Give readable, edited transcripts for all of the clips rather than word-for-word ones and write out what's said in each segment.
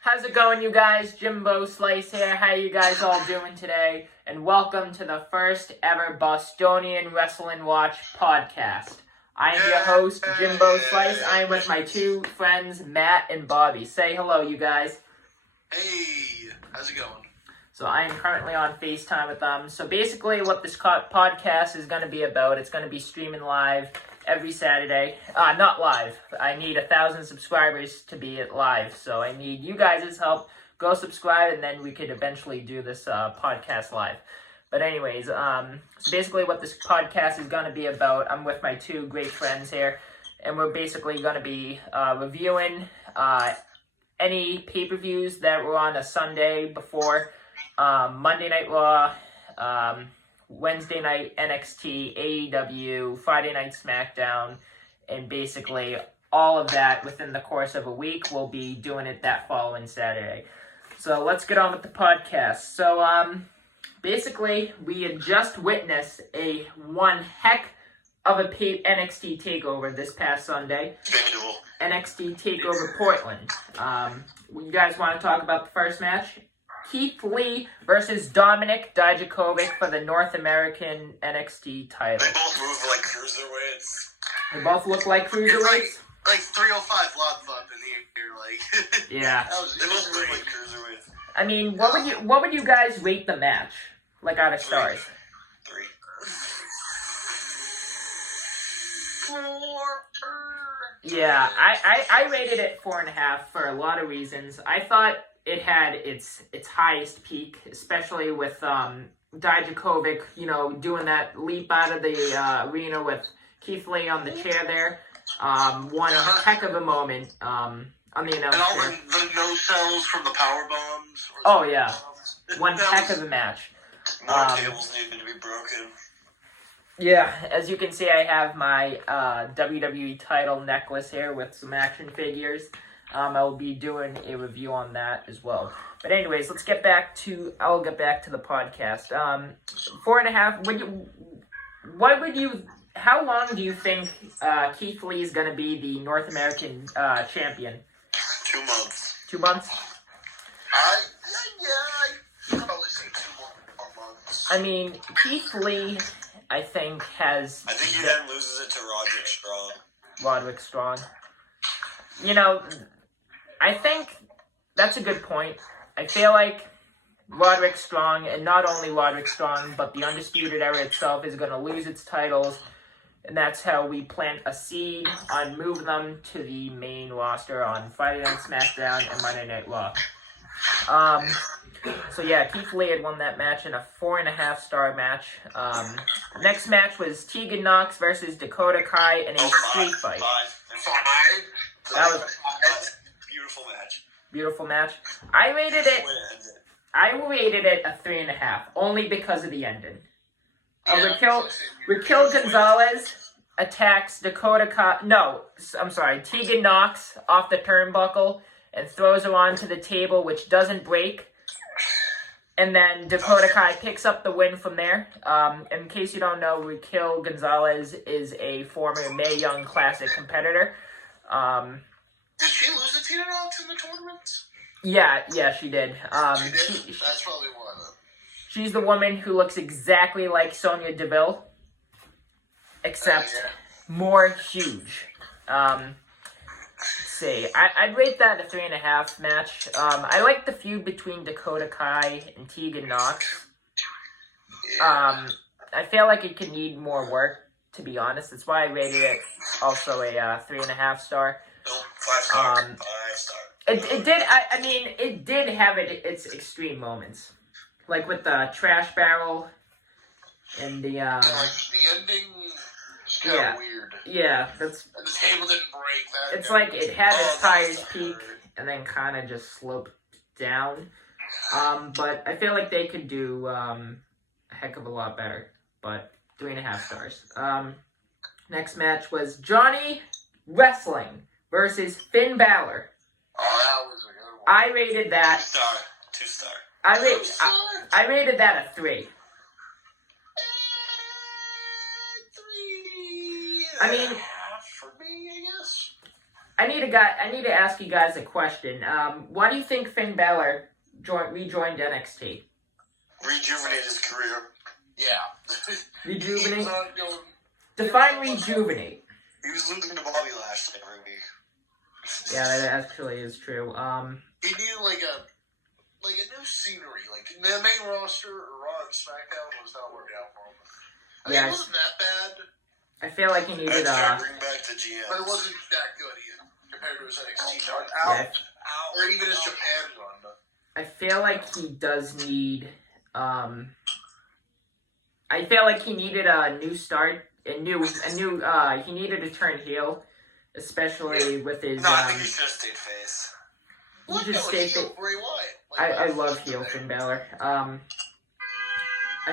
How's it going, you guys? Jimbo Slice here. How you guys all doing today? And welcome to the first ever Bostonian Wrestling Watch podcast. I am your host, Jimbo Slice. I am with my two friends, Matt and Bobby. Say hello, you guys. Hey, how's it going? So I am currently on FaceTime with them. So basically what this podcast is going to be about, it's going to be streaming live every Saturday. Not live. I need 1,000 subscribers to be live. So I need you guys' help. Go subscribe and then we could eventually do this podcast live. But anyways, so basically what this podcast is going to be about, I'm with my two great friends here. And we're basically going to be reviewing any pay-per-views that were on a Sunday before Monday Night Raw, Wednesday night NXT, AEW, Friday night SmackDown, and basically all of that within the course of a week. We'll be doing it that following Saturday. So let's get on with the podcast. So basically, we had just witnessed one heck of a NXT takeover this past Sunday. NXT takeover Portland. You guys want to talk about the first match? Keith Lee versus Dominic Dijakovic for the North American NXT title. They both move like cruiserweights. They both look like cruiserweights? Like 305 log thump in here, like. Yeah. They both move like cruiserweights. I mean, what would you guys rate the match? Like out of stars? 3. 4. Yeah, I rated it 4.5 for a lot of reasons. I thought it had its highest peak, especially with Dijakovic, doing that leap out of the arena with Keith Lee on the chair there. One heck of a moment on the announce And all chair. the no-sells from the power bombs. Oh, yeah. One heck of a match. More tables needed to be broken. Yeah, as you can see, I have my WWE title necklace here with some action figures. I'll be doing a review on that as well. But anyways, I'll get back to the podcast. 4.5, how long do you think Keith Lee is going to be the North American champion? 2 months. 2 months? I probably say 2 more months. I mean, Keith Lee, I think he then loses it to Roderick Strong. Roderick Strong. I think that's a good point. I feel like Roderick Strong, and not only Roderick Strong, but the Undisputed Era itself is going to lose its titles, and that's how we plant a seed on moving them to the main roster on Friday Night SmackDown and Monday Night Raw. So yeah, Keith Lee had won that match in a 4.5-star match. Next match was Tegan Nox versus Dakota Kai in a street fight. 5. That was Beautiful match. I rated it a 3.5, only because of the ending. Raquel Gonzalez attacks Tegan Nox off the turnbuckle and throws her onto the table, which doesn't break. And then Dakota Kai picks up the win from there. In case you don't know, Raquel Gonzalez is a former Mae Young Classic competitor. Did she lose to Tina Nox in the tournament? Yeah, she did. She did? That's probably one of them. She's the woman who looks exactly like Sonya Deville, except more huge. Let's see. I'd rate that a 3.5 match. I like the feud between Dakota Kai and Tegan Nox. I feel like it could need more work, to be honest. That's why I rated it also a 3.5 star. 5 star. 5 star. It did have its extreme moments. Like with the trash barrel and the ending is kind of weird. Yeah, and the table didn't break. It's like it had its highest peak and then kind of just sloped down. But I feel like they could do a heck of a lot better. But 3.5 stars. Next match was Johnny Wrestling versus Finn Balor. Oh, that was a good one. I rated that 2 star. I rated that a 3. 3. I mean, for me, I guess. I need to ask you guys a question. Why do you think Finn Balor rejoined NXT? Rejuvenate his career. Yeah. Rejuvenate? He Define rejuvenate. was losing to Bobby Lashley every week. Yeah, that actually is true. He needed like a new scenery. Like the main roster or Raw and SmackDown was not working out for him. I mean, it wasn't that bad. I feel like he needed bring back the GM. But it wasn't that good either compared to his NXT run. Or even his Japan run. I feel like he does need I feel like he needed a new start, he needed to turn heel, especially with his No, I think he should have stayed face. He should stay face. I love heel Finn Balor. I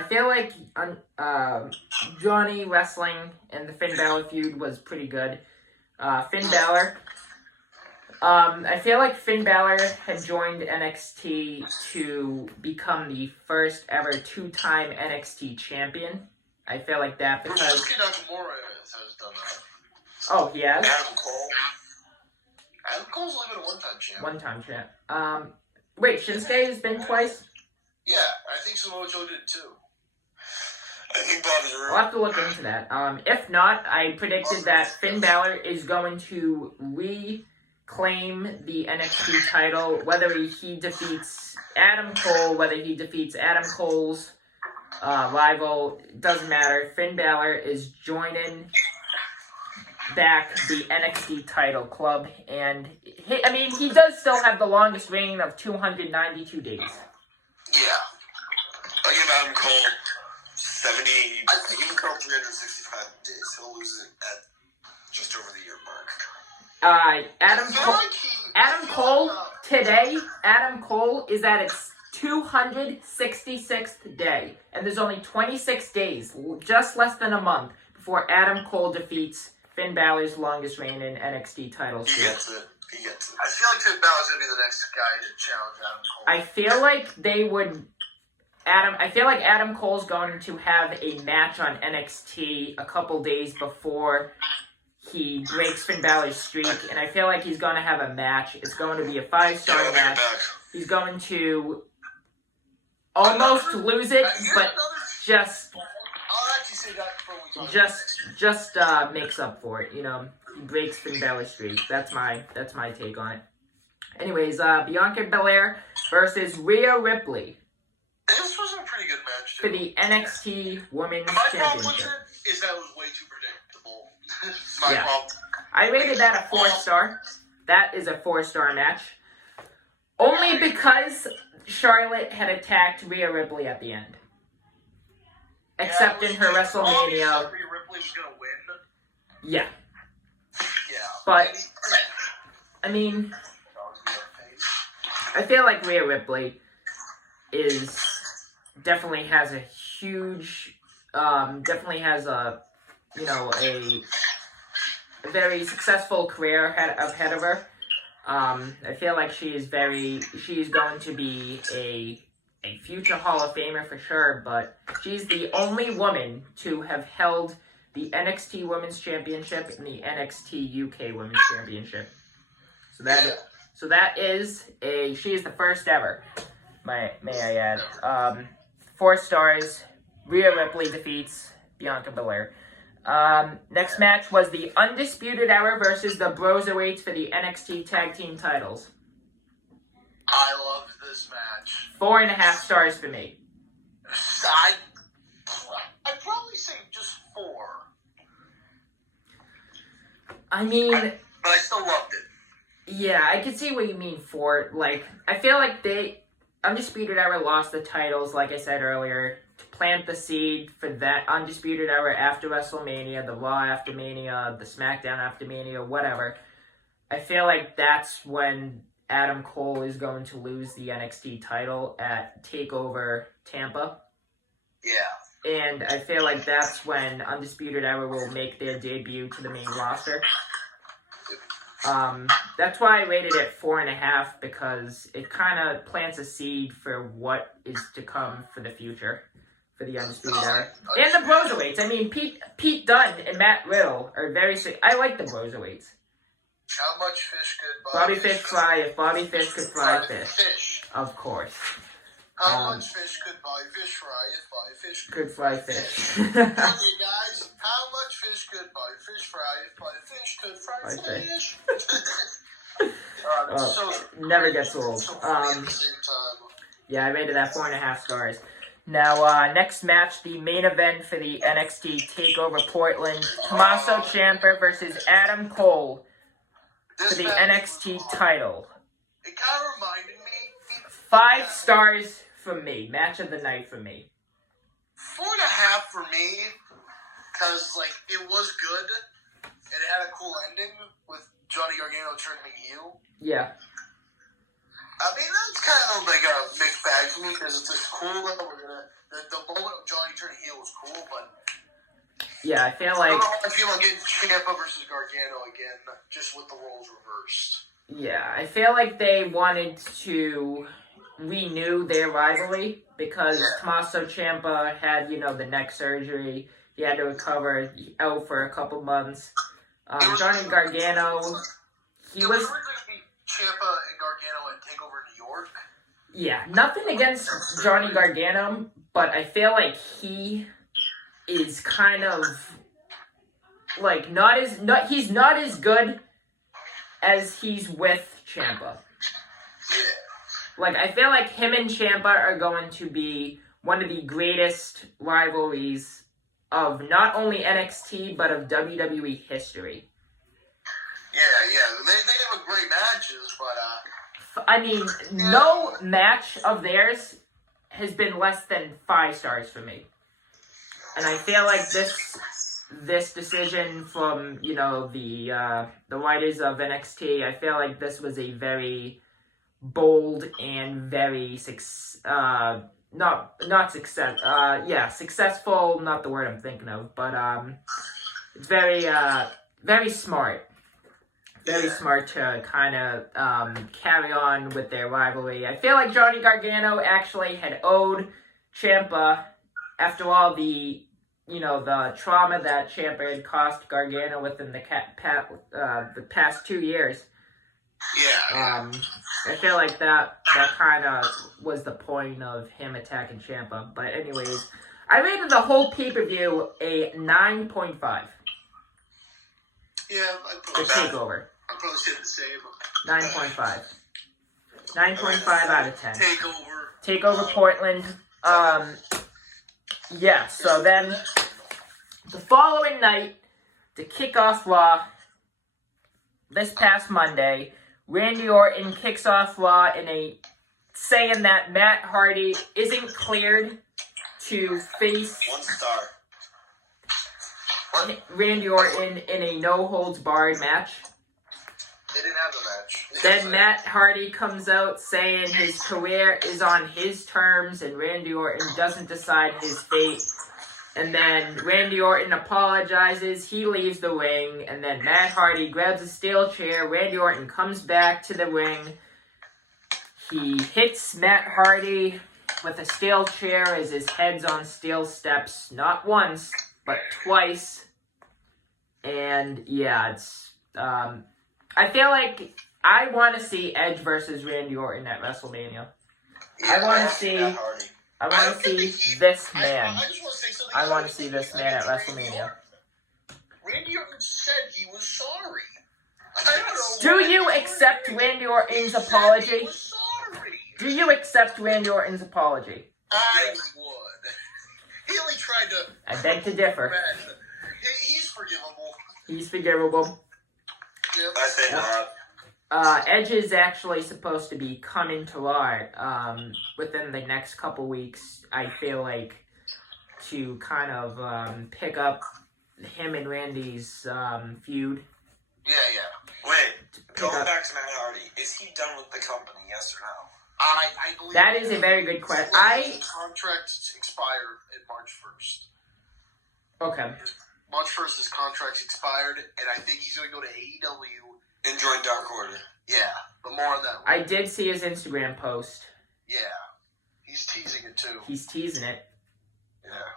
feel like Johnny Wrestling and the Finn Balor feud was pretty good. Finn Balor. I feel like Finn Balor had joined NXT to become the first ever 2-time NXT champion. I feel like that because... Shinsuke Nakamura has done that. Oh, he has? Adam Cole. Adam Cole's only been a one-time champ. One-time champ. Wait, Shinsuke has been twice? Yeah, I think Samoa Joe did too. I think Bobby Roode. I'll have to look into that. If not, I predicted that Finn Balor is going to reclaim the NXT title, whether he defeats Adam Cole, whether he defeats Adam Cole's rival, doesn't matter. Finn Balor is joining back the NXT title club, and he does still have the longest reign of 292 days. Yeah. I give Adam Cole 70. I give him Cole 365 days. He'll lose it at just over the year mark. Adam Cole is at its 266th day, and there's only 26 days, just less than a month, before Adam Cole defeats Finn Balor's longest reign in NXT titles. He gets it. I feel like Finn Balor's gonna be the next guy to challenge Adam Cole. I feel like Adam Cole's going to have a match on NXT a couple days before he breaks Finn Balor's streak, and I feel like he's going to have a match. It's going to be a 5-star match. He's going to almost lose it, but just makes up for it. He breaks Finn Balor's streak. That's my take on it. Anyways, Bianca Belair versus Rhea Ripley. This was a pretty good match, too. For the NXT Women's My Championship. problem with it is that it was way too predictable. My problem. I rated that a 4-star. That is a 4-star match. Only because Charlotte had attacked Rhea Ripley at the end. Except in her WrestleMania. Rhea Ripley was going to win. Yeah. Yeah. But, I feel like Rhea Ripley definitely has a huge, definitely has a very successful career ahead of her. I feel like she's going to be a future Hall of Famer for sure, but she's the only woman to have held the NXT Women's Championship and the NXT UK Women's Championship. She is the first ever. May I add. 4 stars. Rhea Ripley defeats Bianca Belair. Next match was the Undisputed Era versus the Broserweights for the NXT Tag Team titles. I loved this match. 4.5 stars for me. I'd probably say just 4. But I still loved it. Yeah, I can see what you mean 4. I feel like Undisputed Era lost the titles, like I said earlier, to plant the seed for that Undisputed Era after WrestleMania, the Raw after Mania, the SmackDown after Mania, whatever. I feel like that's when Adam Cole is going to lose the NXT title at TakeOver Tampa. Yeah. And I feel like that's when Undisputed Era will make their debut to the main roster. That's why I rated it 4.5, because it kind of plants a seed for what is to come for the future for the Undisputed Era. And the Broserweights. Pete Dunne and Matt Riddle are very sick. I like the Broserweights. How much fish could Bobby Fish fry if Bobby Fish could fry fish. Of course. How much fish could Bobby Fish fry if Bobby Fish could fry fish? Okay, guys. How much fish could Bobby Fish fry if Bobby Fish could fry fish? Never gets old. Yeah, I rated that 4.5 stars. Now, next match, the main event for the NXT TakeOver Portland. Tommaso Ciampa versus Adam Cole for the NXT title. It kind of reminded me. 5 stars from me. Match of the night for me. 4.5 for me, because, it was good, and it had a cool ending with Johnny Gargano turning heel. Yeah. I mean, that's kind of like a mixed bag for me, because it's just cool that the moment of Johnny turning heel was cool, but... Yeah, I feel like... I don't know how I feel about getting Ciampa versus Gargano again, just with the roles reversed. Yeah, I feel like they wanted to renew their rivalry because Tommaso Ciampa had, the neck surgery. He had to recover out for a couple months. Johnny Gargano, he was... Ciampa and Gargano at TakeOver New York. Yeah, nothing against Johnny Gargano, but I feel like he is kind of he's not as good as he's with Ciampa. I feel like him and Ciampa are going to be one of the greatest rivalries of not only NXT but of WWE history. Yeah. They have great matches, but I mean, no match of theirs has been less than 5 stars for me. And I feel like this decision from, the writers of NXT, I feel like this was a very bold and very successful, not the word I'm thinking of, but it's very smart. Very smart to kind of carry on with their rivalry. I feel like Johnny Gargano actually had owed Ciampa, after all the trauma that Ciampa had cost Gargano within the past 2 years. Yeah. I feel like that kind of was the point of him attacking Ciampa. But anyways, I rated the whole pay-per-view a 9.5. Yeah, I'd The TakeOver. I'll probably say the same. 9.5. 9.5 out of 10. TakeOver Portland. Yeah, so then the following night, to kick off Raw, this past Monday, Randy Orton kicks off Raw saying that Matt Hardy isn't cleared to face 1 star. Randy Orton in a no-holds-barred match. They didn't have a match. Then Matt Hardy comes out saying his career is on his terms and Randy Orton doesn't decide his fate. And then Randy Orton apologizes, he leaves the ring, and then Matt Hardy grabs a steel chair, Randy Orton comes back to the ring, he hits Matt Hardy with a steel chair as his head's on steel steps, not once, but twice. And yeah, it's, I feel like I want to see Edge versus Randy Orton at WrestleMania. Yeah, I want to see this man. I just want to say something. I want to see this man at WrestleMania. Randy Orton said he was sorry. I don't Do know. you accept Randy Orton's apology? He was sorry. Do you accept Randy Orton's apology? I would. He only tried to. I beg to differ. He's forgivable. He's forgivable. Yep. I say not. Edge is actually supposed to be coming to Raw within the next couple weeks, I feel like, to kind of pick up him and Randy's feud. Yeah. Wait, going back to Matt Hardy, is he done with the company, yes or no? I believe that is a very good question. His contract expired in March 1st. Okay. March 1st, his contract's expired, and I think he's going to go to AEW and join Dark Order. Yeah, but more on that. I did see his Instagram post. Yeah, he's teasing it too. He's teasing it. Yeah.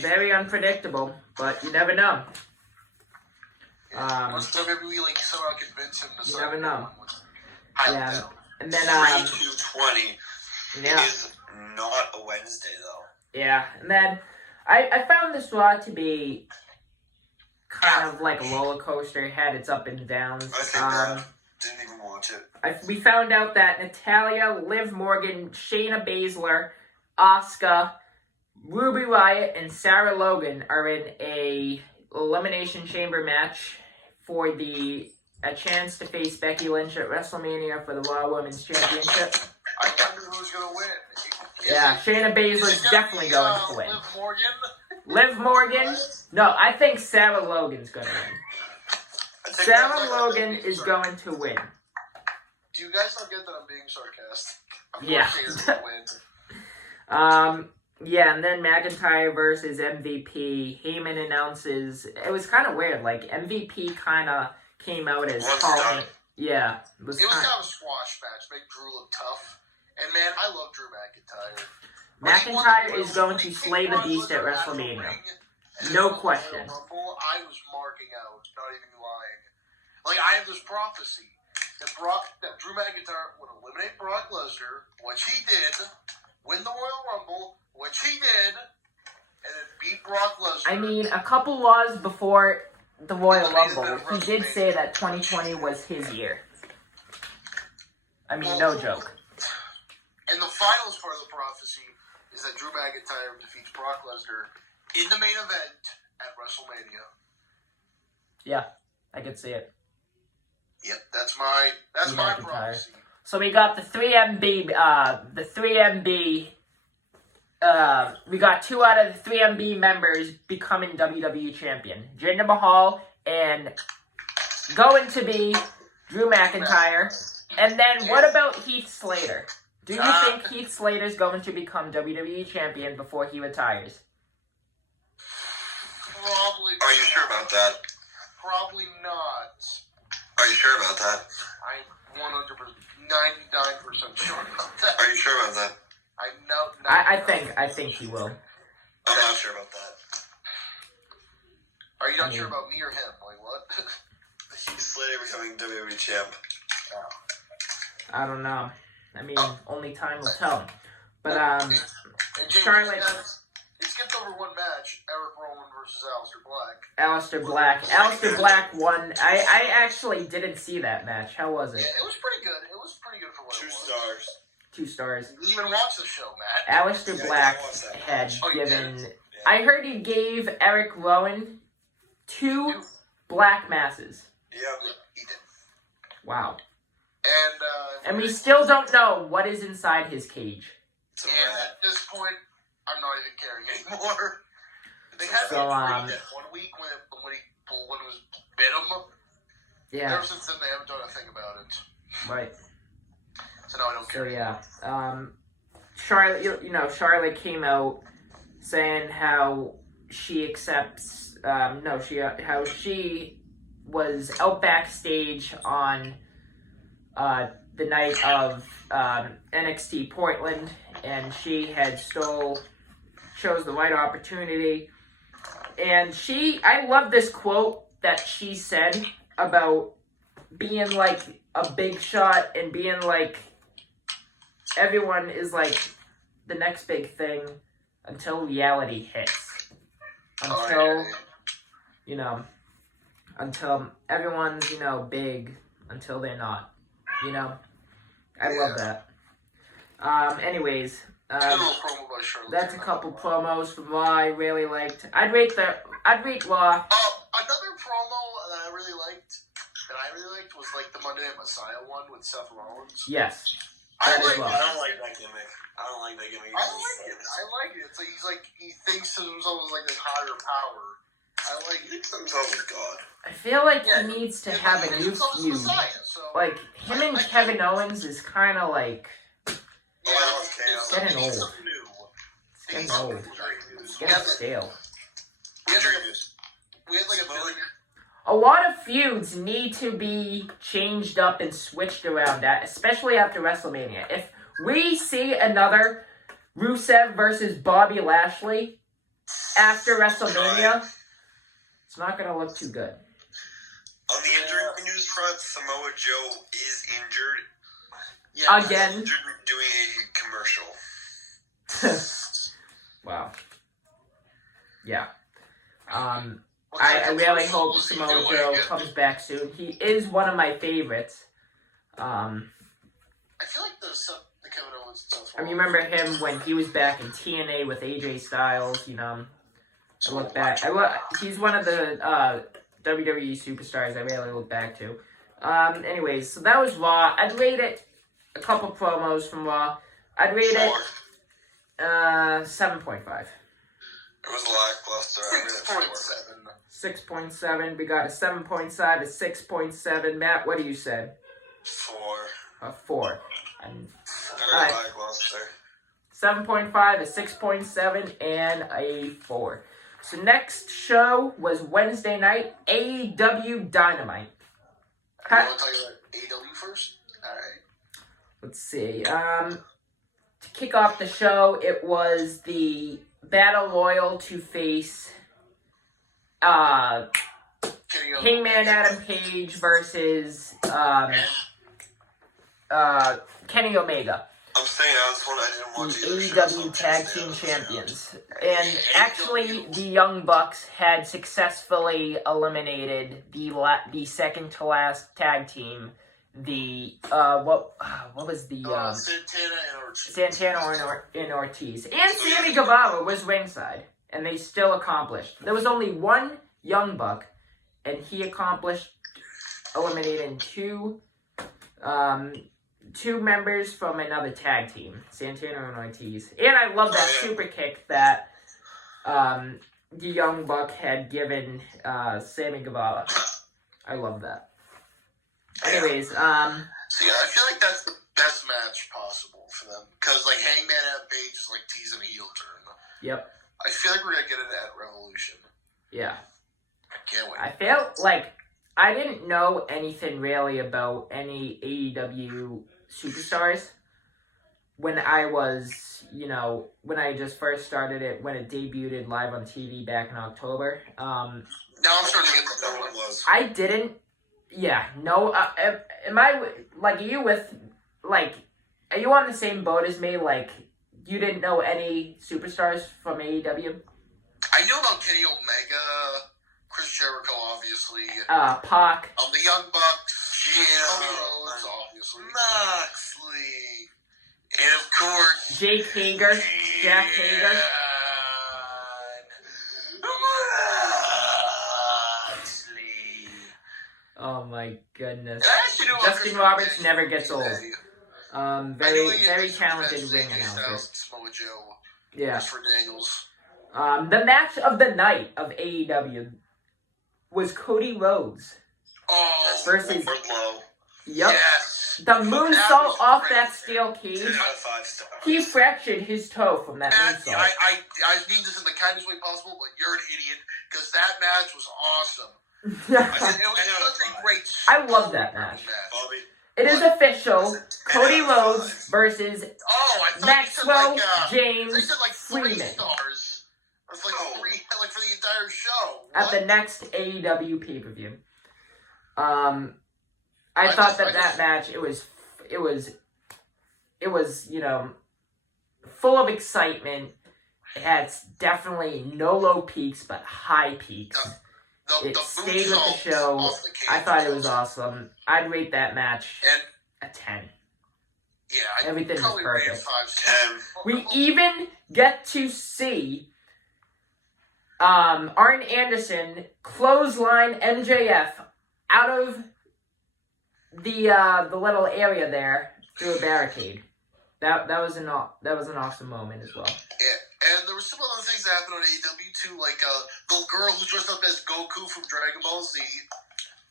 Very unpredictable, but you never know. Unless WWE like somehow convince him to You sign. never know. Yeah. And then 3/2/20 yeah. is not a Wednesday though. Yeah, and then I found this Raw to be kind of like a roller coaster. It had its up and downs. I think didn't even watch it. We found out that Natalya, Liv Morgan, Shayna Baszler, Asuka, Ruby Riott, and Sarah Logan are in a Elimination Chamber match for a chance to face Becky Lynch at WrestleMania for the Raw Women's Championship. I wonder who's gonna win. Yeah, Shayna Baszler's definitely going to win. Liv Morgan? Liv Morgan? No, I think Sarah Logan's going to win. Sarah Logan is going to win. Do you guys not get that I'm being sarcastic? Yeah. Shayna's gonna win. Yeah, and then McIntyre versus MVP. Heyman announces. It was kind of weird. Like, MVP kind of came out as calling. Yeah. It was kind of a squash match. Make Drew look tough. And man, I love Drew McIntyre. McIntyre is going to slay the beast at WrestleMania. No question. I was marking out, not even lying. Like, I have this prophecy that Drew McIntyre would eliminate Brock Lesnar, which he did, win the Royal Rumble, which he did, and then beat Brock Lesnar. I mean, a couple laws before the Royal Rumble, he did say that 2020 was his year. I mean, no joke. And the finals part of the prophecy is that Drew McIntyre defeats Brock Lesnar in the main event at WrestleMania. Yeah, I could see it. Yep, that's my prophecy. So we got the 3MB, we got 2 out of the 3MB members becoming WWE champion. Jinder Mahal and going to be Drew McIntyre. And then what about Heath Slater? Do you think Heath Slater's going to become WWE champion before he retires? Probably. Are you sure about that? Probably not. Are you sure about that? I'm 100%, 99% sure about that. Are you sure about that? I think he will. I'm not sure about that. Are you not sure about me or him? Like what? Heath Slater becoming WWE champ. I don't know. I mean, only time will tell. But, and Charlotte... He skipped over one match, Eric Rowan versus Aleister Black. Aleister Black won. I actually didn't see that match. How was it? Yeah, it was pretty good. It was pretty good for what it was. 2 stars. 2 stars. You didn't even watch the show, Matt. Aleister Black had given... Yeah. I heard he gave Eric Rowan 2 black masses. Yeah, he did. Wow. And we still don't know what is inside his cage. And at this point, I'm not even caring anymore. They had So, that 1 week when it was bit him. Yeah. Ever since then, they haven't done a thing about it. Right. So now I don't care. So yeah, Charlotte. Charlotte came out saying how she accepts. How she was out backstage on the night of NXT Portland, and she had chose the right opportunity. And I love this quote that she said about being like a big shot and being like everyone is like the next big thing until reality hits. Until everyone's, big until they're not. I love that. Anyways, that's a couple promos from Raw I really liked. I'd rate Raw. Another promo that I really liked was like the Monday Night Messiah one with Seth Rollins. Yes. I don't like that gimmick. I like it. It's like he thinks to himself as like this higher power. He thinks to himself as God. I feel like he needs to have a new feud. Like him and Kevin Owens is kind of like getting old. It's getting old. It's getting stale. We had like a lot of feuds need to be changed up and switched around, especially after WrestleMania. If we see another Rusev versus Bobby Lashley after WrestleMania, it's not going to look too good. On the injury news front, Samoa Joe is injured. Yeah, Again. Injured doing a commercial. Wow. Yeah. I really hope Samoa Joe comes back soon. He is one of my favorites. I feel like the Kevin Owens stuff. I remember him when he was back in TNA with AJ Styles. You know, I look back. He's one of the WWE superstars I really look back to. Anyways, so that was Raw. I'd rate it a couple promos from Raw. I'd rate it 7.5. It was lackluster. 6.7. 6.7. We got a 7.5, a 6.7. Matt, what do you say? 4. A 4. Very lackluster. 7.5, a 6.7, and a 4. So next show was Wednesday night, AEW Dynamite. You want to talk about AEW first? Alright. Let's see. To kick off the show, it was the Battle Royal to face Hangman Adam Page versus Kenny Omega. I'm saying I didn't watch The AEW Tag Team Champions. And actually, the Young Bucks had successfully eliminated the second to last tag team. The what was the Santana and Ortiz. And Sammy Guevara was ringside, and they still accomplished. There was only one Young Buck, and he accomplished eliminating two members from another tag team, Santana and Ortiz. And I love that super kick that the Young Buck had given Sammy Guevara. I love that. Anyways, So yeah, I feel like that's the best match possible for them. Because, like, Hangman Adam Page is, like, teasing a heel turn. Yep. I feel like we're going to get it at Revolution. Yeah. I can't wait. I felt like I didn't know anything really about any AEW superstars when I was, when I just first started it, when it debuted live on TV back in October. Now I'm starting to get the no one was. I didn't. Yeah, no. Am I are you are you on the same boat as me? Like, you didn't know any superstars from AEW? I knew about Kenny Omega, Chris Jericho, obviously. Pac. The Young Bucks. Cody Rhodes, obviously. Moxley. And of course, Jake Hager. Jack Hager. Oh my goodness. Justin Roberts never gets old. Very talented ring announcer. Samoa Joe. Yeah. For Daniels. The match of the night of AEW was Cody Rhodes versus. Yep. Yes. The moonsault off that steel cage. 10 out of 5 stars. He fractured his toe from that moonsault. I mean this in the kindest way possible, but you're an idiot because that match was awesome. It was such a great. I love that match. Bobby. It is official. Cody Rhodes versus I thought Maxwell you said James they said like 3 Freeman stars. Or like 3, like for the entire show. at the next AEW pay-per-view. I thought that match it was full of excitement. It had definitely no low peaks but high peaks. It stayed with the show. I thought it was awesome. I'd rate that match a 10. Yeah, Everything was perfect. 10. We even get to see Arn Anderson clothesline MJF out of the little area there through a barricade. That was an awesome moment as well. Yeah, and there were some other things that happened on AEW too, like the girl who dressed up as Goku from Dragon Ball Z.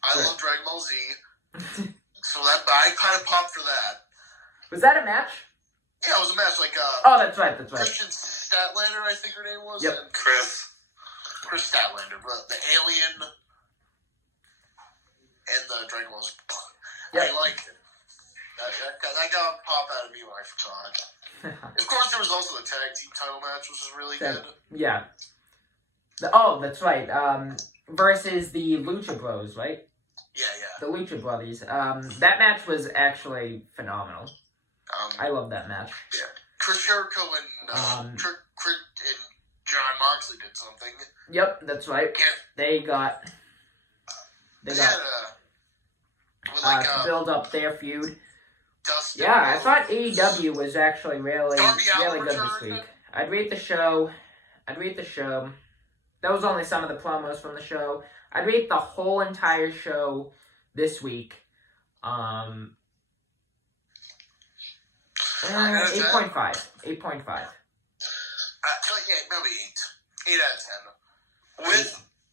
I love Dragon Ball Z, so that I kind of popped for that. Was that a match? Yeah, it was a match. Like oh, that's right. Christian Statlander, I think her name was. Yep. And Chris Statlander, the alien and the Dragon Ball Z. Yep. I liked it. That got a pop out of me when I saw it. Of course, there was also the tag team title match, which was really good. Yeah. That's right. Versus the Lucha Bros, right? Yeah. The Lucha Brothers. That match was actually phenomenal. I love that match. Yeah. Chris Jericho and John Moxley did something. Yep, that's right. Yeah. They got to build up their feud. Dustin Yeah, I thought AEW was actually really Allin good this week. I'd rate the show. That was only some of the promos from the show. I'd rate the whole entire show this week. 8.5. 8.5. Yeah, maybe 8. 8 out of 10.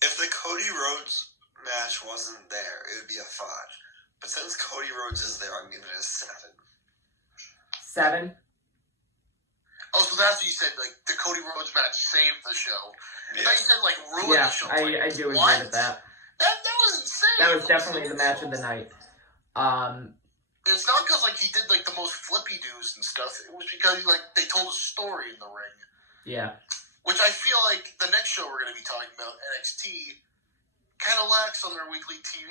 If the Cody Rhodes match wasn't there, it would be a 5. But since Cody Rhodes is there, I'm giving it a 7. 7? Oh, so that's what you said, like, the Cody Rhodes match saved the show. Yeah. I thought you said, like, ruined the show. I do agree with that. That was insane. That was definitely the match of the night. It's not because, like, he did, like, the most flippy doos and stuff. It was because, like, they told a story in the ring. Yeah. Which I feel like the next show we're going to be talking about, NXT, kind of lacks on their weekly TV.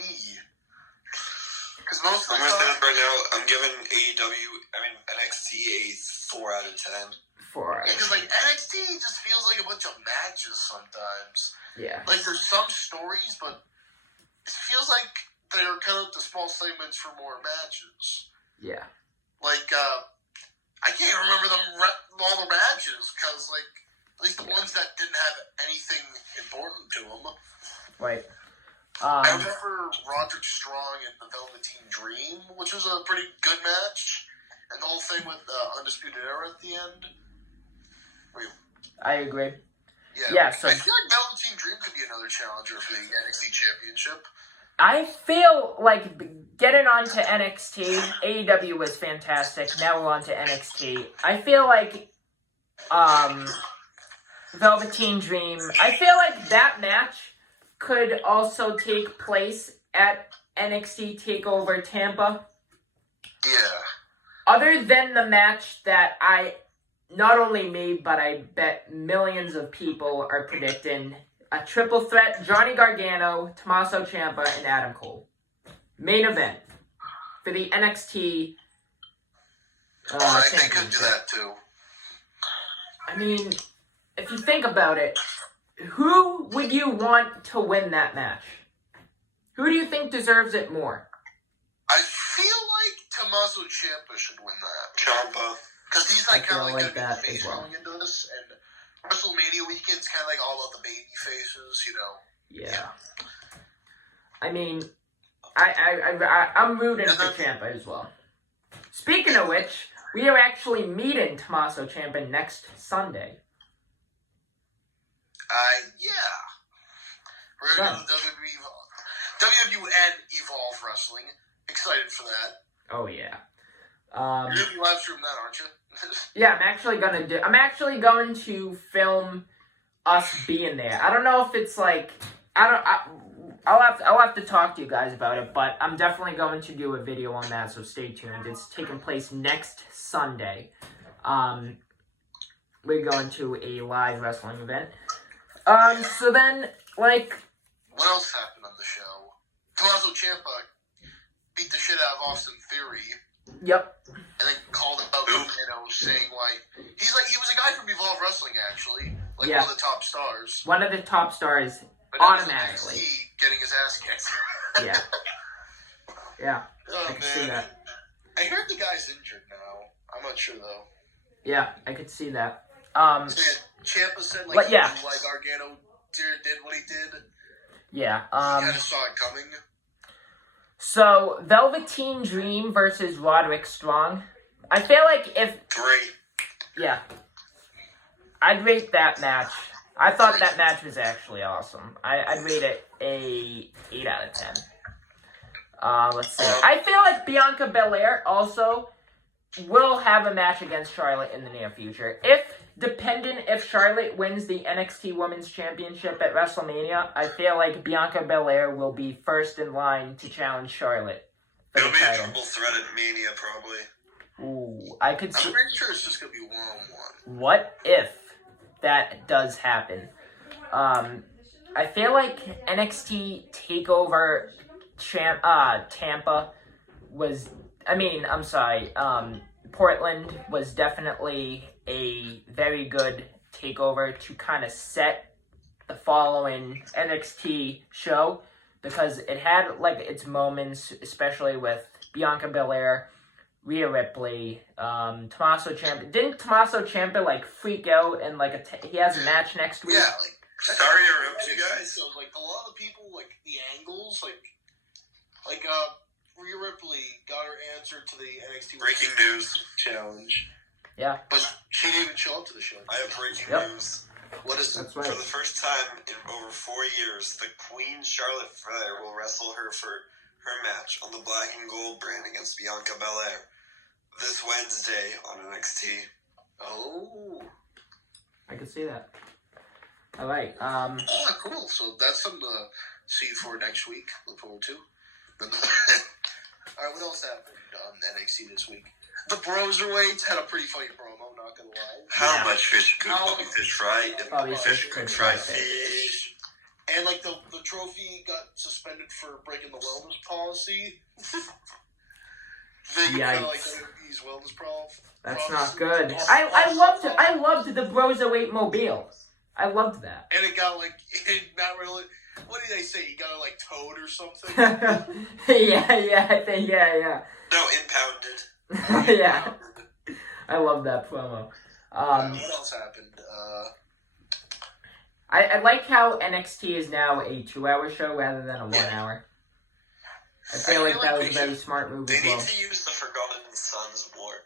Because most of the time... right now, I'm giving NXT a 4 out of 10. 4 out of 10. Because, like, NXT just feels like a bunch of matches sometimes. Yeah. Like, there's some stories, but it feels like they're cut out the small segments for more matches. Yeah. Like, I can't remember all the matches, because, like, at least the ones that didn't have anything important to them. Right. I remember Roderick Strong and the Velveteen Dream, which was a pretty good match. And the whole thing with Undisputed Era at the end. I agree. Yeah, so I feel like Velveteen Dream could be another challenger for the NXT Championship. I feel like getting on to NXT, AEW was fantastic. Now we're on to NXT. I feel like Velveteen Dream, I feel like that match could also take place at NXT TakeOver Tampa. Yeah. Other than the match that not only me, but I bet millions of people are predicting, a triple threat, Johnny Gargano, Tommaso Ciampa, and Adam Cole. Main event for the NXT I think championship. could do that too. I mean, if you think about it, who would you want to win that match? Who do you think deserves it more? I feel like Tommaso Ciampa should win that. Ciampa. Because he's like kind of like that going to be the face going into this, and WrestleMania weekend's kind of like all about the baby faces, you know. Yeah. I mean, I'm rooting for Ciampa as well. Speaking of which, we are actually meeting Tommaso Ciampa next Sunday. Yeah. We're going to go to WWN Evolve Wrestling. Excited for that. Oh, yeah. You're going to be live streaming that, aren't you? Yeah, I'm actually going to film us being there. I don't know if it's like, I'll have to talk to you guys about it, but I'm definitely going to do a video on that, so stay tuned. It's taking place next Sunday. We're going to a live wrestling event. So then, like... What else happened on the show? Tommaso Ciampa beat the shit out of Austin Theory. Yep. And then called him out, saying, like... he was a guy from Evolve Wrestling, actually. Like, one of the top stars. One of the top stars, but automatically. Getting his ass kicked. Yeah. Yeah. Oh, I can see that. I heard the guy's injured now. I'm not sure, though. Yeah, I could see that. Ciampa said, like, Gargano did what he did. Yeah. He kind of saw it coming. So, Velveteen Dream versus Roderick Strong. I feel like if... Great. Yeah. I'd rate that match. I thought that match was actually awesome. I'd rate it a 8 out of 10. Let's see. I feel like Bianca Belair also will have a match against Charlotte in the near future. If Charlotte wins the NXT Women's Championship at WrestleMania, I feel like Bianca Belair will be first in line to challenge Charlotte for the It'll be a title. triple threat at Mania, probably. Ooh, I could see... I'm pretty sure it's just going to be one-on-one. What if that does happen? I feel like NXT TakeOver Tampa was. Portland was definitely a very good takeover to kind of set the following NXT show, because it had like its moments, especially with Bianca Belair, Rhea Ripley, Tommaso Ciampa. Didn't Tommaso Ciampa like freak out and like he has a match next week? Yeah, like Sorry to interrupt you guys. So, like a lot of people, like the angles, like Rhea Ripley got her answer to the NXT Breaking news. challenge. Yeah. But she didn't even show up to the show. I have breaking news. What is That's it? right. For the first time in over 4 years, the Queen Charlotte Flair will wrestle her for her match on the Black and Gold brand against Bianca Belair this Wednesday on NXT. Oh. I can see that. All right. Oh, cool. So that's something to see for next week. Look forward to. All right, what else happened on NXT this week? The Broserweights had a pretty funny promo, not gonna lie. How much fish could Bobby Fish fry? Bobby Fish Fish could could fry fry fish. And like the trophy got suspended for breaking the wellness policy. They kind of like these wellness problems. That's not good. I loved the Broserweight mobile. I loved that. And it got like not really. What did they say? You got it like towed or something? yeah. No, impounded. Yeah. I love that promo. What else happened? I like how NXT is now a 2-hour show rather than a 1 hour. I feel like that was a very smart move They as well. need to use the Forgotten Sons more.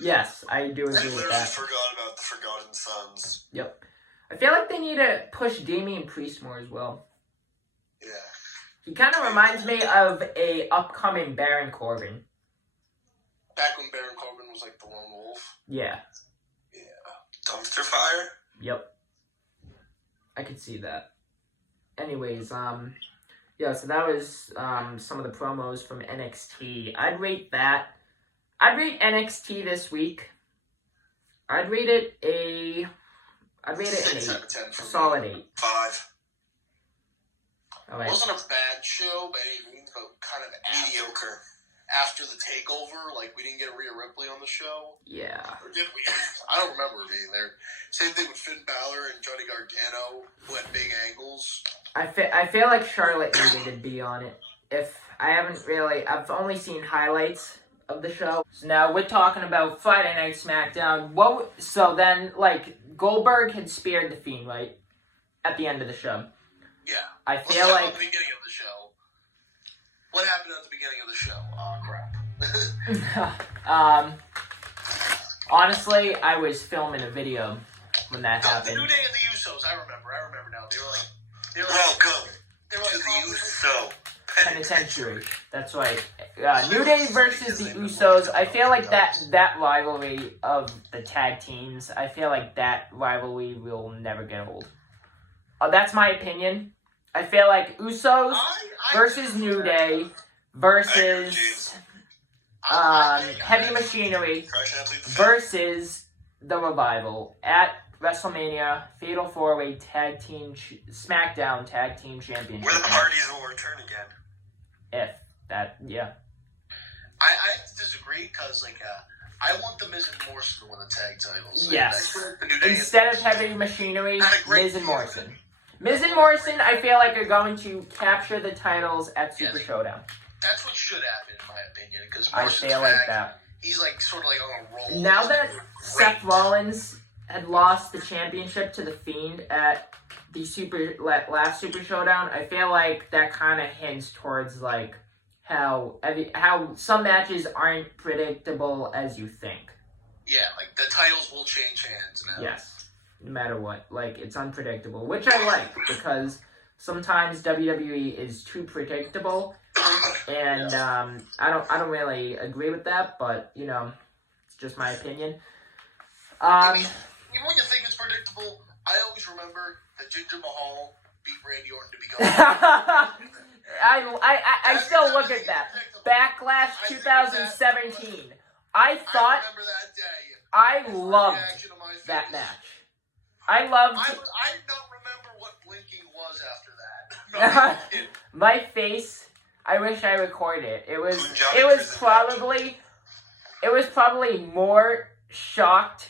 Yes, I do I agree with literally that. forgot about the Forgotten Sons. Yep. I feel like they need to push Damian Priest more as well. Yeah. He kind of reminds me of a upcoming Baron Corbin. Back when Baron Corbin was like the lone wolf. Yeah. Yeah. Dumpster fire? Yep. I could see that. Anyways, yeah, so that was some of the promos from NXT. I'd rate that. I'd rate NXT this week. I'd rate it an 6 8. out of 10 for me. Solid 8. 5. All It right. wasn't a bad show by any means, but kind of Mediocre. after the takeover, like we didn't get Rhea Ripley on the show. Yeah. Or did we? I don't remember her being there. Same thing with Finn Balor and Johnny Gargano, who had big angles. I feel like Charlotte needed to be on it. I've only seen highlights of the show. So now we're talking about Friday Night SmackDown. So then, like, Goldberg had speared the Fiend, right? At the end of the show. Yeah. I Let's feel talk like... about the beginning of the show. What happened at the beginning of the show? Oh, crap. Honestly, I was filming a video when that The happened. New Day and the Usos, I remember now. They were like Welcome they were to like, the Uso Penitentiary. That's right. New Day versus the Usos. I feel like that rivalry of the tag teams, I feel like that rivalry will never get old. That's my opinion. I feel like Usos versus New Day versus Heavy Machinery versus The Revival at WrestleMania Fatal 4-Way Tag Team SmackDown Tag Team Championship. Where the parties will return again. If that, yeah. I disagree because I want the Miz and Morrison to win the tag titles. Yes. The New Day Instead of Heavy Machinery, Miz and Morrison. Miz and Morrison, I feel like, are going to capture the titles at Super Showdown. That's what should happen, in my opinion. Because I feel like that. He's like sort of like on a roll. Now that Seth Rollins had lost the championship to The Fiend at the last Super Showdown, I feel like that kind of hints towards like how some matches aren't predictable as you think. Yeah, like the titles will change hands now. Yes, no matter what. Like, it's unpredictable, which I like, because sometimes WWE is too predictable, and I don't really agree with that, but, you know, it's just my opinion. I mean, even when you think it's predictable, I always remember that Jinder Mahal beat Randy Orton to become... I still look at that. Backlash 2017. I remember that day. I loved that match. I did not remember what blinking was after that. No, my face I wish I recorded it. It was Punjabi probably more shocked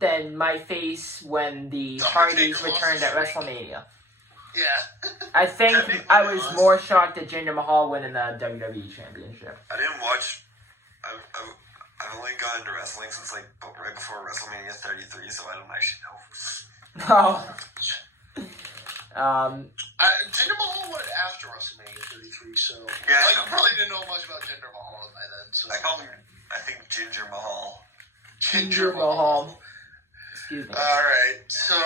than my face when the Hardys returned at WrestleMania. Yeah. I think I was more shocked at Jinder Mahal winning the WWE Championship. I didn't watch. I've only gotten into wrestling since like right before WrestleMania 33, so I don't actually know. No. Jinder Mahal went after WrestleMania 33, so Yeah, you probably didn't know much about Jinder Mahal by then. So I think Ginger Mahal. Ginger Mahal. Excuse me. All right, so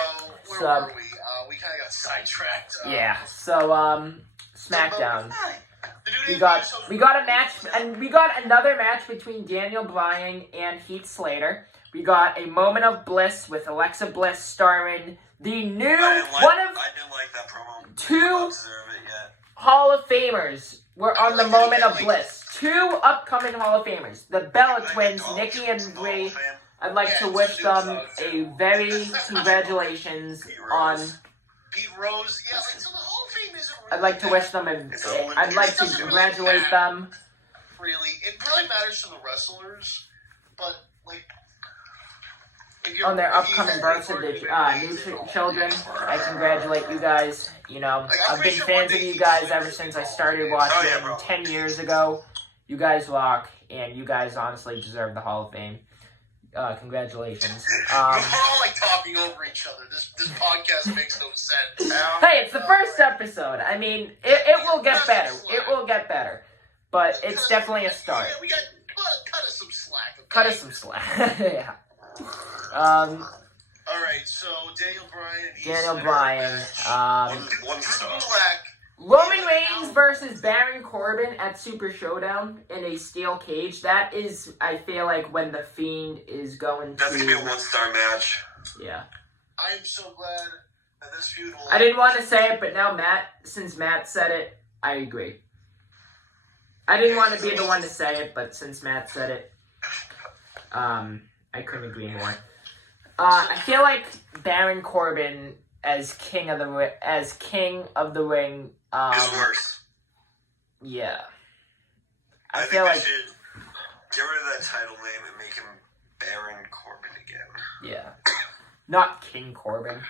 where were we? We kind of got sidetracked. Yeah. So SmackDown. We got a match, and we got another match between Daniel Bryan and Heath Slater. We got a Moment of Bliss with Alexa Bliss starring the new I didn't like that promo. two Hall of Famers. Were on the Moment of Bliss. Two upcoming Hall of Famers, the Bella Twins, Nikki and Brie. I'd like to wish them a very congratulations on. Pete Rose, yeah, like, so the Hall of Fame isn't really I'd like to wish them I'd like to congratulate them. Really, it really matters to the wrestlers, but like on their upcoming births of their new children. I congratulate you guys. You know, I've been fans of you guys ever since I started watching 10 years ago. You guys rock, and you guys honestly deserve the Hall of Fame. Congratulations. We're all like talking over each other. This podcast makes no sense. Hey, it's the first episode. I mean, it will get better. It will get better. But it's definitely a start. Yeah, we got cut us some slack. Okay? Cut us some slack. Yeah. All right, so Daniel Bryan. One star. Roman Reigns versus Baron Corbin at Super Showdown in a steel cage. That is, I feel like, when The Fiend is going to... That's going to be a one-star match. Yeah. I am so glad that this feud will... I didn't want to say it, but now since Matt said it, I agree. I didn't want to be the one to say it, but since Matt said it, I couldn't agree more. I feel like Baron Corbin as king of the ring is worse. Yeah. I feel think like they should get rid of that title name and make him Baron Corbin again. Yeah. Not King Corbin.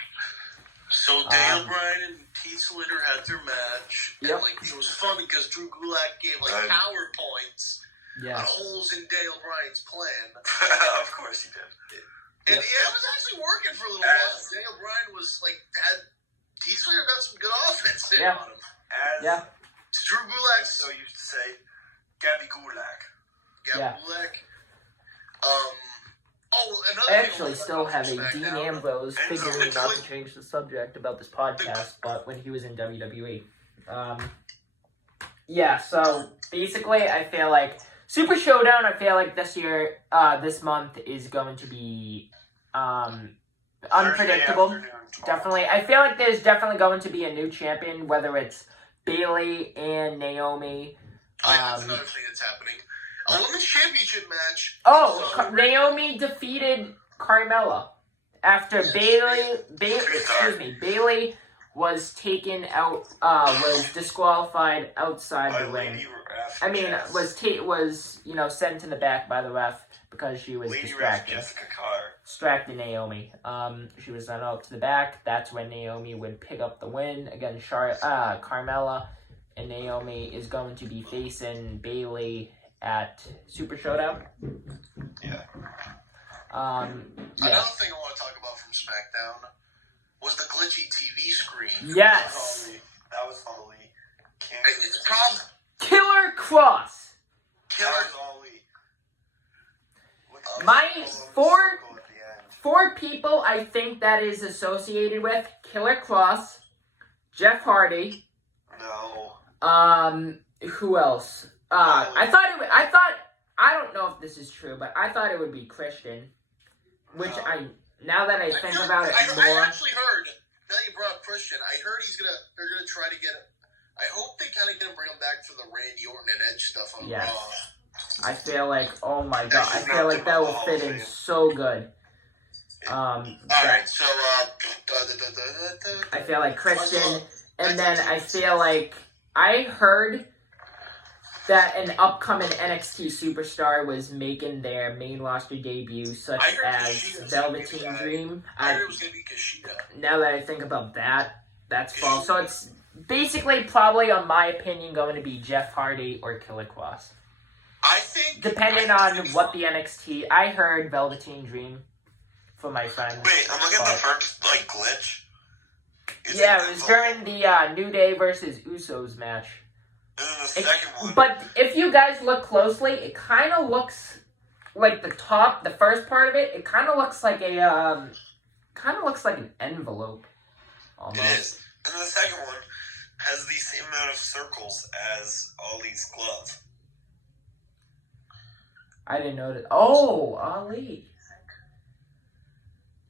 So Daniel Bryan and Heath Slater had their match. Yep. And like it was funny because Drew Gulak gave like PowerPoints on holes in Daniel Bryan's plan. Of course he did. And it was actually working for a little while. Daniel Bryan was like Heath Slater got some good offense in on him. To Drew Gulak, so used to say, Gabby Gulak. Gulak. I actually still have a Dean Ambrose figuring not to change the subject about this podcast, but when he was in WWE. So basically I feel like Super Showdown, I feel like this month is going to be unpredictable. Definitely. I feel like there's definitely going to be a new champion, whether it's Bayley and Naomi. That's another thing that's happening. A women's championship match. Naomi defeated Carmella after Bayley was taken out, was disqualified outside the ring. I mean, was sent to the back by the ref because she was distracted Naomi. She was sent out to the back. That's when Naomi would pick up the win against Carmella, and Naomi is going to be facing Bayley at Super Showdown. Yeah. Another thing I want to talk about from SmackDown was the glitchy TV screen. Yes. That was Ali. It's a problem. Killer Cross. My four people I think that is associated with Killer Cross, Jeff Hardy. No. Who else? I don't know if this is true, but I thought it would be Christian. Which now that I think about it more. I actually heard, now that you brought up Christian, I heard they're gonna try to get, I hope they kind of gonna bring him back for the Randy Orton and Edge stuff on Raw. I feel like, oh my god, I feel like that will fit in so good. Alright, so, I feel like Christian, and then I feel like, I heard that an upcoming NXT superstar was making their main roster debut, such as Velveteen Dream. I heard it was going to be Kushida. Now that I think about that, that's false. So it's basically probably, on my opinion, going to be Jeff Hardy or Killer Kross. I think... Depending on what the NXT... I heard Velveteen Dream from my friend. Wait, I'm looking at the first, glitch. Yeah, it was during the New Day versus Usos match. And then the second one... But if you guys look closely, it kind of looks like the first part of it, kind of looks like an envelope. Almost. It is. And then the second one has the same amount of circles as Ali's glove. I didn't know that. Oh, Ali.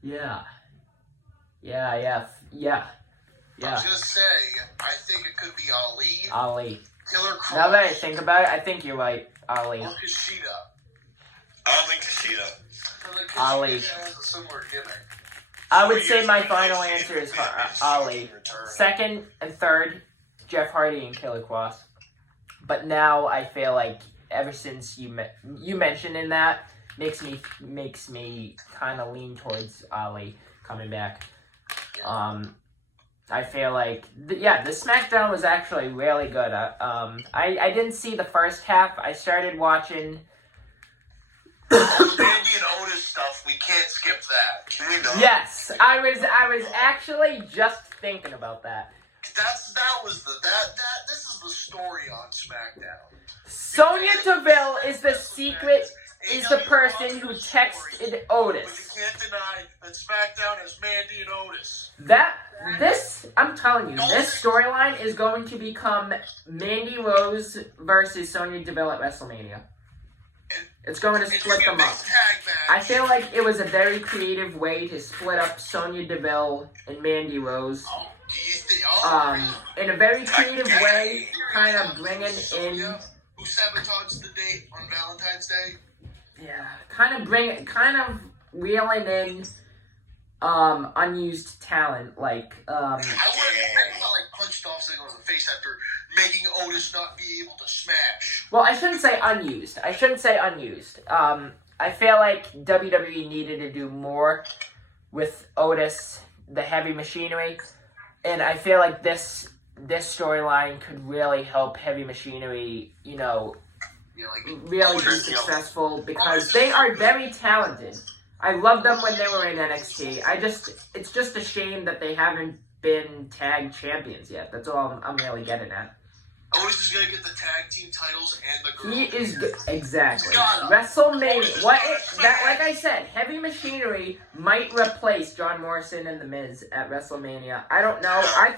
Yeah. I was going to say, I think it could be Ali. Killer Kross. Now that I think about it, I think you're right. Ali. Or Kushida. I don't think Kushida. Ali. Has a similar gimmick. I would say my final answer is Ali. Second and third, Jeff Hardy and Killer Kross. But now I feel like ever since you mentioned in that, makes me kind of lean towards Ali coming back. I feel like the SmackDown was actually really good. I didn't see the first half. I started watching. Mandy and Otis stuff, we can't skip that. Can we not? Yes, I was actually just thinking about that. This is the story on SmackDown. Sonya Deville is the person who texted Otis. But you can't deny that SmackDown has Mandy and Otis. I'm telling you, this storyline is going to become Mandy Rose versus Sonya Deville at WrestleMania. It's going to split them up. I feel like it was a very creative way to split up Sonya Deville and Mandy Rose. In a very creative way, kind of bringing in... Who sabotaged the date on Valentine's Day? Yeah, kind of reeling in unused talent, I punched off Ziggler in the face after making Otis not be able to smash. Well, I shouldn't say unused. I feel like WWE needed to do more with Otis, the heavy machinery, and I feel like this storyline could really help Heavy Machinery, really be successful because they are very talented. I love them when they were in NXT. It's just a shame that they haven't been tag champions yet. That's all I'm really getting at. Otis is gonna get the tag team titles and the girl. He is exactly WrestleMania. Like I said, Heavy Machinery might replace John Morrison and The Miz at WrestleMania. I don't know. I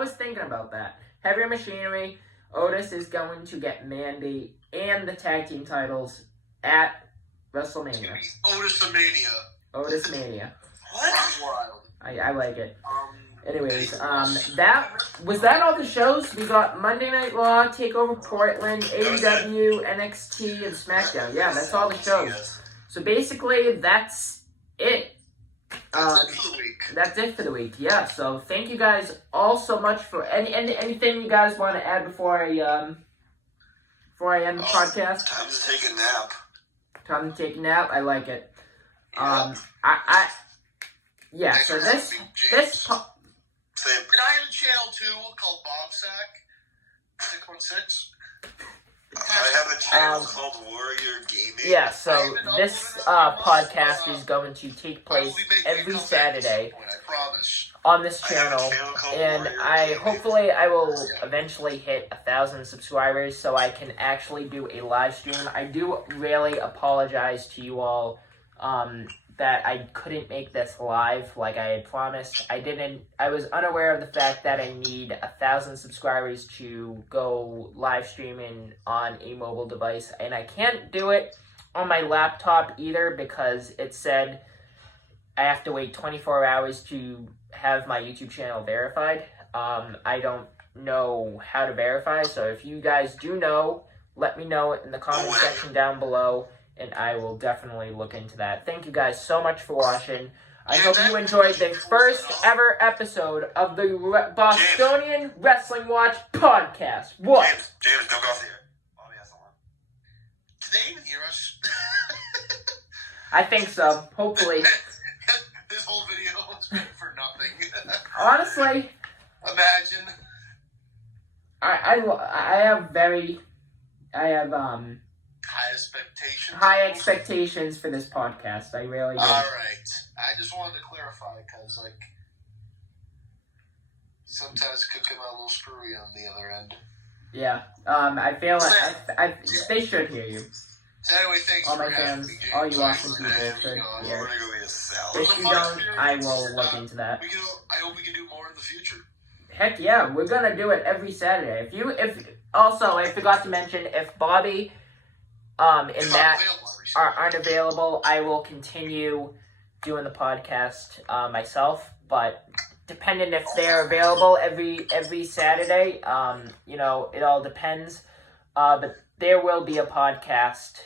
was thinking about that. Heavy Machinery. Otis is going to get Mandy and the tag team titles at WrestleMania. It's gonna be Otis Mania. Otis Mania. What? That's wild. I like it. Anyways, that all the shows? We got Monday Night Raw, TakeOver Portland, AEW, NXT, and SmackDown. Yeah, that's all the shows. So basically, that's it. That's it for the week. Yeah. So thank you guys all so much for anything you guys want to add before I end the podcast. Time to take a nap. Time to take a nap. I like it. So this. And I have a channel too called Bob Sack 616. I have a channel called Warrior Gaming. Yeah, so this podcast is going to take place every Saturday on this channel, and hopefully I will eventually hit 1,000 subscribers so I can actually do a live stream. I do really apologize to you all that I couldn't make this live like I had promised. I was unaware of the fact that I need 1,000 subscribers to go live streaming on a mobile device, and I can't do it on my laptop either because it said I have to wait 24 hours to have my YouTube channel verified. I don't know how to verify, so if you guys do know, let me know in the comment section down below, and I will definitely look into that. Thank you guys so much for watching. I hope you enjoyed the first ever episode of the Bostonian Wrestling Watch podcast. What? James, don't go off here. I think so. Hopefully. This whole video was meant for nothing. Honestly, Imagine. I have High expectations. high expectations for this podcast. I really do. All right. I just wanted to clarify because, like, sometimes it could come out a little screwy on the other end. Yeah. I feel like they should hear you. So anyway, thanks All for my having fans, me, James. all you awesome I people really should am. hear. We're gonna go get a salad. If you don't, I will look into that. I hope we can do more in the future. Heck yeah, we're gonna do it every Saturday. If also, I forgot to mention, if Bobby and If I'm Matt available every Saturday. aren't available, I will continue doing the podcast myself. But depending if they're available every Saturday, you know, it all depends. But there will be a podcast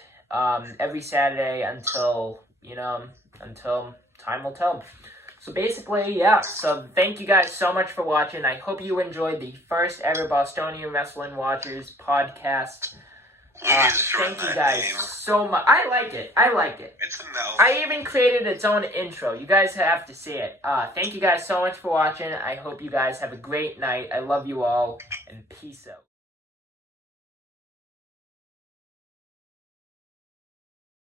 every Saturday until time will tell. So basically, yeah. So thank you guys so much for watching. I hope you enjoyed the first ever Bostonian Wrestling Watchers podcast. Thank you guys so much. I like it. It's a mouth. I even created its own intro. You guys have to see it. Thank you guys so much for watching. I hope you guys have a great night. I love you all, and peace out.